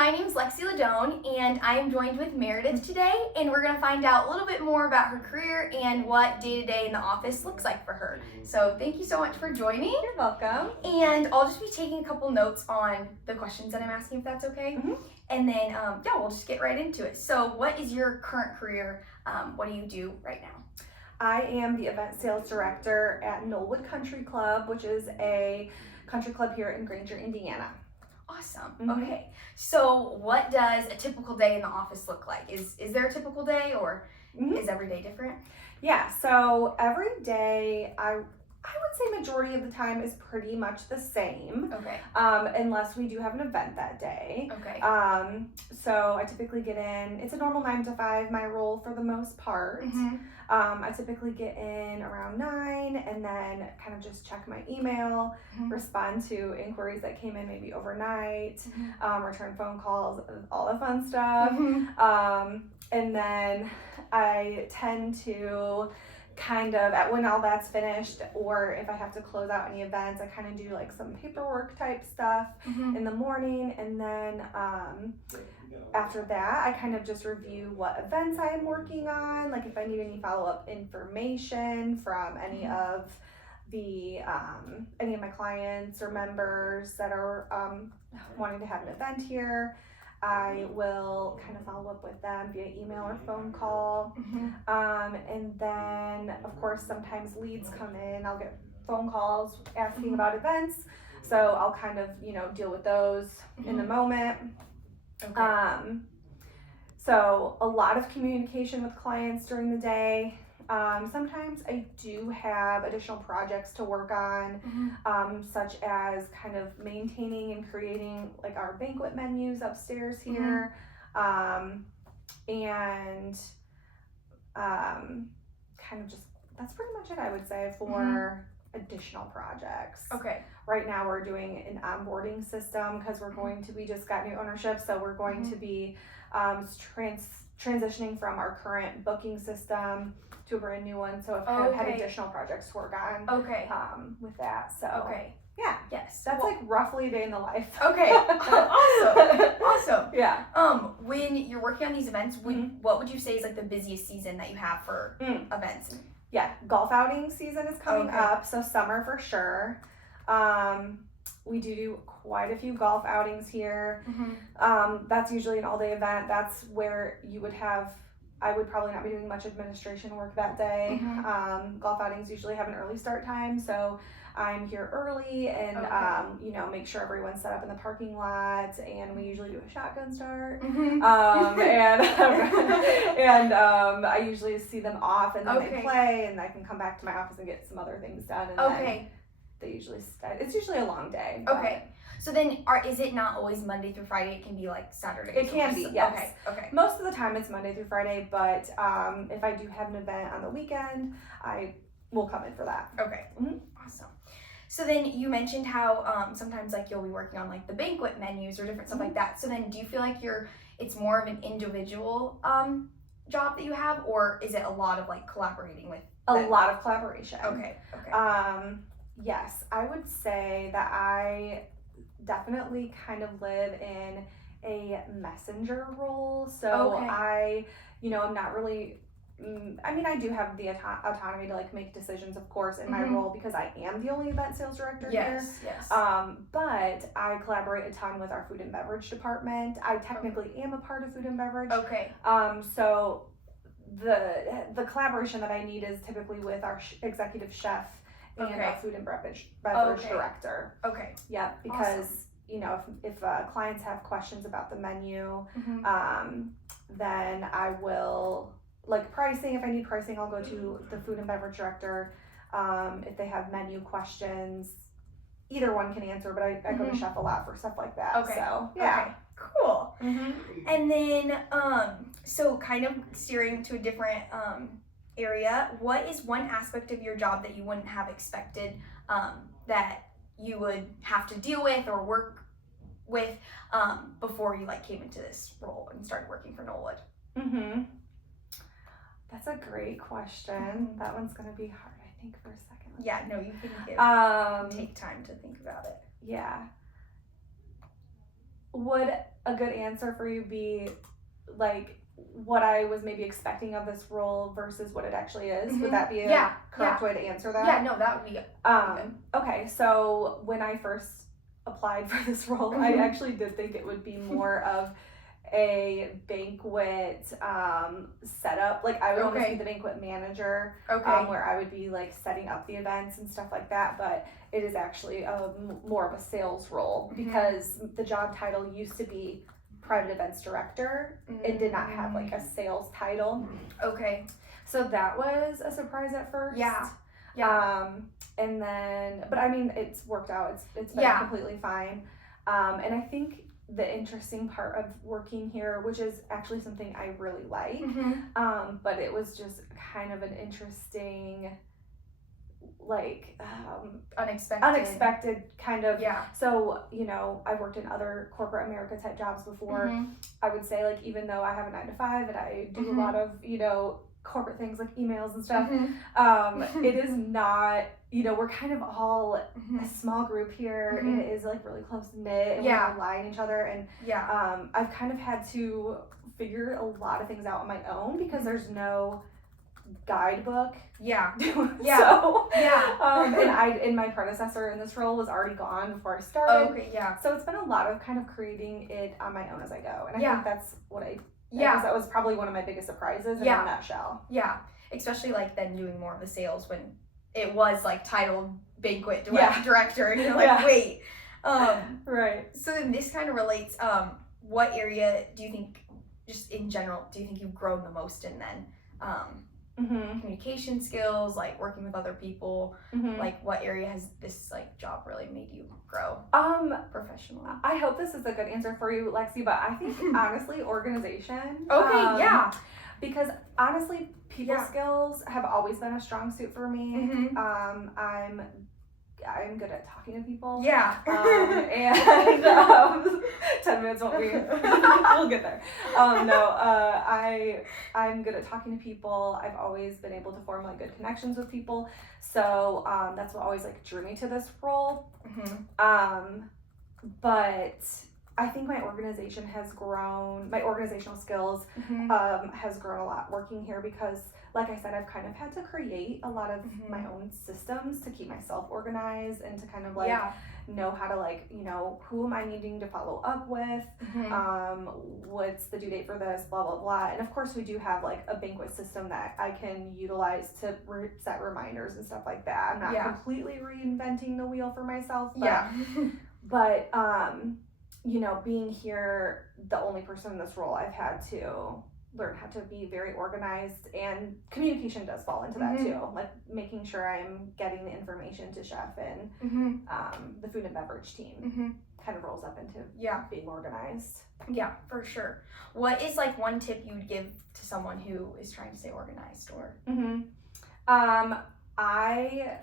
my name's Lexi Ladone, and I am joined with Meredith today, and we're going to find out a little bit more about her career and what day-to-day in the office looks like for her. So thank you so much for joining. You're welcome. And I'll just be taking a couple notes on the questions that I'm asking, if that's okay. Mm-hmm. And then, we'll just get right into it. So what is your current career? What do you do right now? I am the event sales director at Knollwood Country Club, which is a country club here in Granger, Indiana. Awesome. Mm-hmm. Okay. So what does a typical day in the office look like? Is there a typical day, or is every day different? Yeah, so every day I would say majority of the time is pretty much the same. Okay. Unless we do have an event that day. Okay. So I typically get in, it's a normal 9 to 5, my role for the most part. Mm-hmm. I typically get in around 9 and then kind of just check my email, respond to inquiries that came in maybe overnight, return phone calls, all the fun stuff. And then I tend to kind of, when all that's finished, or if I have to close out any events, I kind of do like some paperwork type stuff in the morning, and then after that I kind of just review what events I am working on, like if I need any follow-up information from any of the any of my clients or members that are wanting to have an event here. I will kind of follow up with them via email or phone call. And then, of course, sometimes leads come in. I'll get phone calls asking about events. So I'll kind of, deal with those in the moment. Okay. So a lot of communication with clients during the day. Sometimes I do have additional projects to work on, such as kind of maintaining and creating like our banquet menus upstairs here, and kind of just, that's pretty much it, I would say, for additional projects. Okay. Right now we're doing an onboarding system because we're going to, we just got new ownership, so we're going to be transitioning from our current booking system to a brand new one, so I've kind of had additional projects to work on with that. So yeah, yes, that's like roughly a day in the life. Okay. Awesome. Yeah. When you're working on these events, what would you say is like the busiest season that you have for events? Yeah, golf outing season is coming up, so summer for sure. We do quite a few golf outings here. That's usually an all-day event. That's where you would have, I would probably not be doing much administration work that day. Golf outings usually have an early start time, so I'm here early and make sure everyone's set up in the parking lot, and we usually do a shotgun start. And I usually see them off, and then they play, and I can come back to my office and get some other things done. And then they usually it's usually a long day. Okay. So then, is it not always Monday through Friday? It can be like Saturday. It can be, yes. Okay. Most of the time it's Monday through Friday, but if I do have an event on the weekend, I will come in for that. Okay. Awesome. So then you mentioned how sometimes like you'll be working on like the banquet menus or different stuff like that. So then, do you feel like it's more of an individual job that you have, or is it a lot of like collaborating with? A lot of collaboration. Okay. Yes, I would say that I definitely kind of live in a messenger role. So I, I'm not really, I do have the autonomy to like make decisions, of course, in my role because I am the only event sales director here. Yes. But I collaborate a ton with our food and beverage department. I technically am a part of food and beverage. Okay. So the collaboration that I need is typically with our executive chef and our food and beverage director. Okay. Yeah, because if clients have questions about the menu, then I will, like pricing, if I need pricing, I'll go to the food and beverage director. If they have menu questions, either one can answer, but I go to chef a lot for stuff like that. Okay. So yeah. Okay. Cool. And then so kind of steering to a different area, what is one aspect of your job that you wouldn't have expected that you would have to deal with or work with before you like came into this role and started working for Knollwood? That's a great question. That one's gonna be hard, I think, for a second. Yeah, no, you can take time to think about it. Yeah. would a good answer for you be like what I was maybe expecting of this role versus what it actually is? Would that be a correct way to answer that? Yeah, no, that would be good. Okay, so when I first applied for this role, I actually did think it would be more of a banquet setup. Like I would almost be the banquet manager, where I would be like setting up the events and stuff like that. But it is actually more of a sales role because the job title used to be private events director. It did not have like a sales title. Okay. So that was a surprise at first. Yeah. And then, but I mean, it's worked out. It's been completely fine. And I think the interesting part of working here, which is actually something I really like, but it was just kind of an interesting, like, unexpected kind of. Yeah. So, you know, I've worked in other corporate America type jobs before. I would say, like, even though I have a 9-to-5 and I do a lot of, you know, corporate things like emails and stuff, it is not, you know, we're kind of all a small group here, and it is like really close knit, and we rely on each other, and I've kind of had to figure a lot of things out on my own because there's no guidebook. And my predecessor in this role was already gone before I started. So it's been a lot of kind of creating it on my own as I go, and I think that's what that was probably one of my biggest surprises in a nutshell. Especially like then doing more of the sales when it was like titled banquet director, and you're like, wait. Right. So then this kind of relates, what area do you think, just in general, do you think you've grown the most in then? Communication skills, like working with other people, like what area has this like job really made you grow professionally? I hope this is a good answer for you, Lexi, but I think honestly organization. Because honestly people skills have always been a strong suit for me. I'm good at talking to people. And 10 minutes won't be. We'll get there. I'm good at talking to people. I've always been able to form like good connections with people. So that's what always like drew me to this role. But I think my organization has grown. My organizational skills has grown a lot working here because, like I said, I've kind of had to create a lot of my own systems to keep myself organized and to kind of like know how to like, you know, who am I needing to follow up with? What's the due date for this? Blah, blah, blah. And of course we do have like a banquet system that I can utilize to set reminders and stuff like that. I'm not completely reinventing the wheel for myself, but you know, being here, the only person in this role, I've had to learn how to be very organized, and communication does fall into that too. Like making sure I'm getting the information to chef and the food and beverage team kind of rolls up into being organized. Yeah, for sure. What is like one tip you would give to someone who is trying to stay organized or? I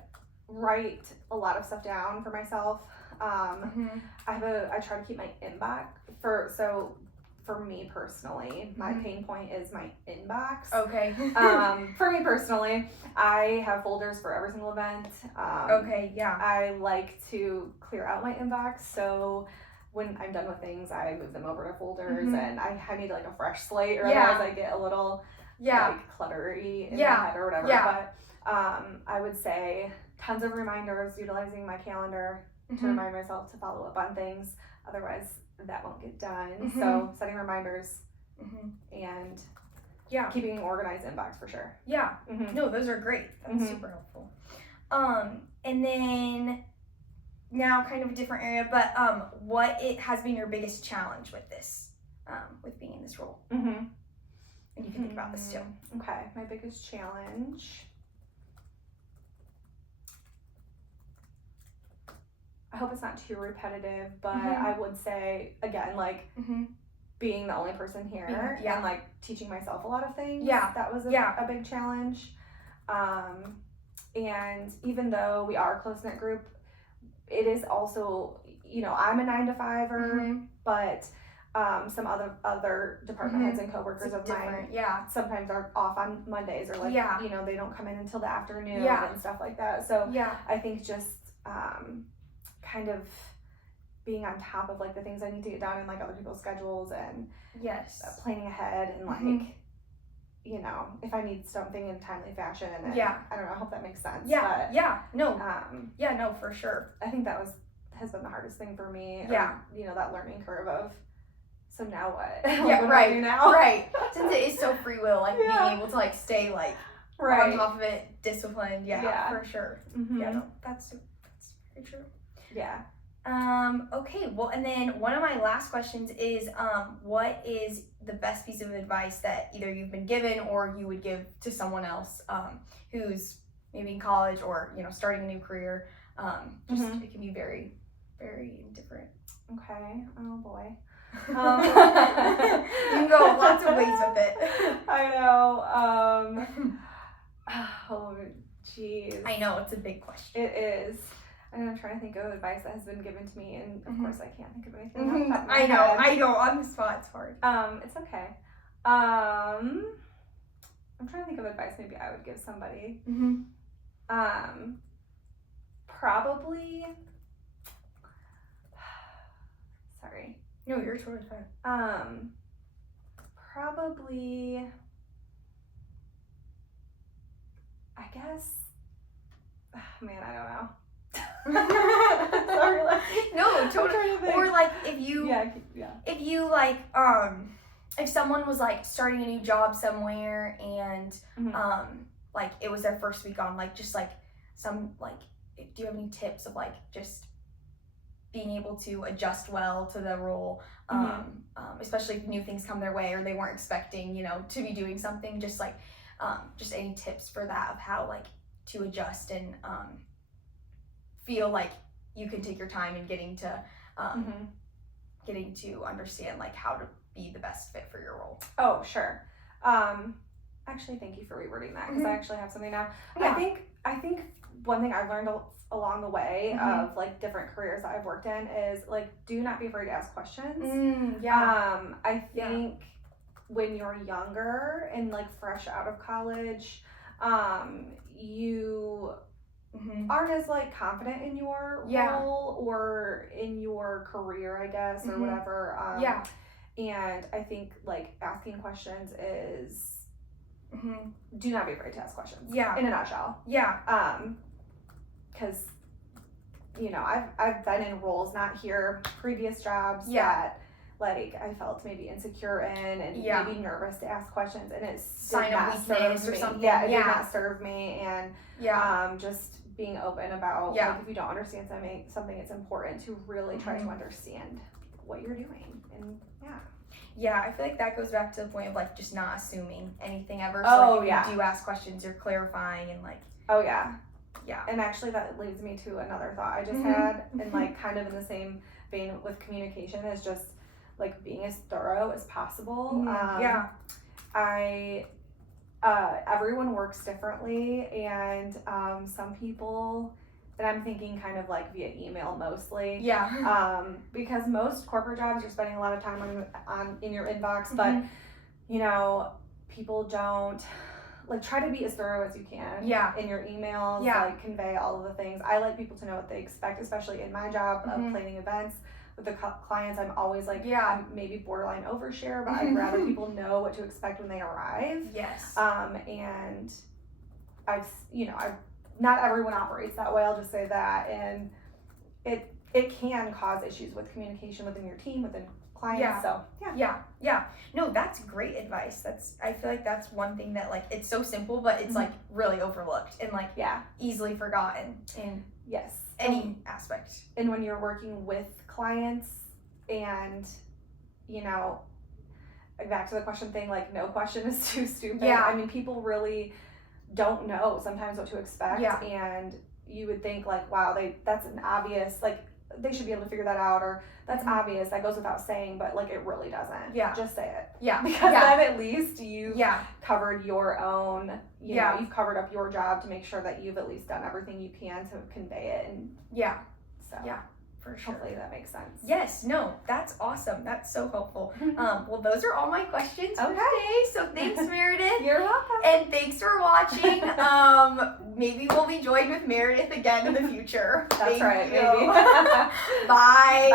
write a lot of stuff down for myself. I try to keep my inbox for me personally, my pain point is my inbox. For me personally, I have folders for every single event. I like to clear out my inbox, so when I'm done with things, I move them over to folders, and I need like a fresh slate, or otherwise I get a little like cluttery in my head or whatever. But I would say tons of reminders, utilizing my calendar to remind myself to follow up on things, otherwise that won't get done. So setting reminders and keeping an organized inbox for sure. No, those are great. That's super helpful. And then now kind of a different area, but what has been your biggest challenge with this, with being in this role? And you can think about this too. Okay, my biggest challenge, I hope it's not too repetitive, but I would say, again, like, being the only person here and, like, teaching myself a lot of things. That was a big challenge. And even though we are a close-knit group, it is also, you know, I'm a 9-to-5-er, but some other department heads and coworkers of mine sometimes are off on Mondays, or, like, you know, they don't come in until the afternoon and stuff like that. So I think just kind of being on top of like the things I need to get done and like other people's schedules and Yes. planning ahead and like, Mhm. you know, if I need something in timely fashion and Yeah. I don't know, I hope that makes sense. Yeah. But, Yeah. No. yeah, No, for sure. I think that has been the hardest thing for me. Yeah. Or, you know, that learning curve of, so now what? Yeah, What do I right. do now? Right. Since it is so free will, like Yeah. being able to like stay like Right. on top of it, disciplined. Yeah, Yeah. for sure. Mhm. Yeah, no, that's very true. Yeah. Okay, well, and then one of my last questions is, what is the best piece of advice that either you've been given or you would give to someone else, who's maybe in college or, you know, starting a new career? It can be very, very different. Okay. Oh boy. You can go lots of ways with it. I know. Oh, jeez. I know, it's a big question. It is. And I'm trying to think of advice that has been given to me, and of course I can't think of anything. Mhm. Off the top of my I head. know, on the spot, it's hard. It's okay. I'm trying to think of advice maybe I would give somebody. Probably. Sorry. No, you're totally fine. Probably. I guess. Man, I don't know. Sorry, like, No, I'm totally. trying to think. Or like if you yeah. if you like if someone was like starting a new job somewhere and Mhm. like it was their first week on, like just like some like do you have any tips of like just being able to adjust well to the role, especially if new things come their way or they weren't expecting, you know, to be doing something, just like just any tips for that of how like to adjust and feel like you can take your time in getting to understand like how to be the best fit for your role. Oh, sure. Actually, thank you for rewording that because I actually have something now. Yeah. I think one thing I've learned along the way of like different careers that I've worked in is like do not be afraid to ask questions. I think when you're younger and like fresh out of college, you aren't as like confident in your role or in your career, I guess, or whatever. And I think like asking questions is do not be afraid to ask questions. In a nutshell. Because you know I've been in roles, not here, previous jobs that like I felt maybe insecure in and maybe nervous to ask questions, and it sign of weakness or something. It did not serve me, and just being open about like if you don't understand something, it's important to really try to understand what you're doing, and I feel like that goes back to the point of like just not assuming anything ever. So like if you do ask questions, you're clarifying and like and actually that leads me to another thought I just had, and like kind of in the same vein with communication, is just like being as thorough as possible. Everyone works differently, and some people, and I'm thinking kind of like via email mostly. Because most corporate jobs you're spending a lot of time on in your inbox, but you know, people don't like try to be as thorough as you can in your emails, like convey all of the things. I like people to know what they expect, especially in my job of planning events with the clients. I'm always like, I'm maybe borderline overshare, but I'd rather people know what to expect when they arrive. And I've not everyone operates that way, I'll just say that, and it can cause issues with communication within your team, within clients. No, that's great advice. I feel like that's one thing that like it's so simple, but it's like really overlooked and like easily forgotten in any aspect. And when you're working with clients, and you know, back to the question thing, like no question is too stupid. I mean, people really don't know sometimes what to expect, and you would think like, wow, that's an obvious, like they should be able to figure that out, or that's obvious, that goes without saying, but like it really doesn't. Just say it. Because then at least you've covered your own, you know, you've covered up your job to make sure that you've at least done everything you can to convey it, and for sure. Hopefully that makes sense. Yes, no, that's awesome. That's so helpful. Well, those are all my questions for today. So thanks, Meredith. You're welcome. And thanks for watching. Maybe we'll be joined with Meredith again in the future. That's right, you. maybe. Bye.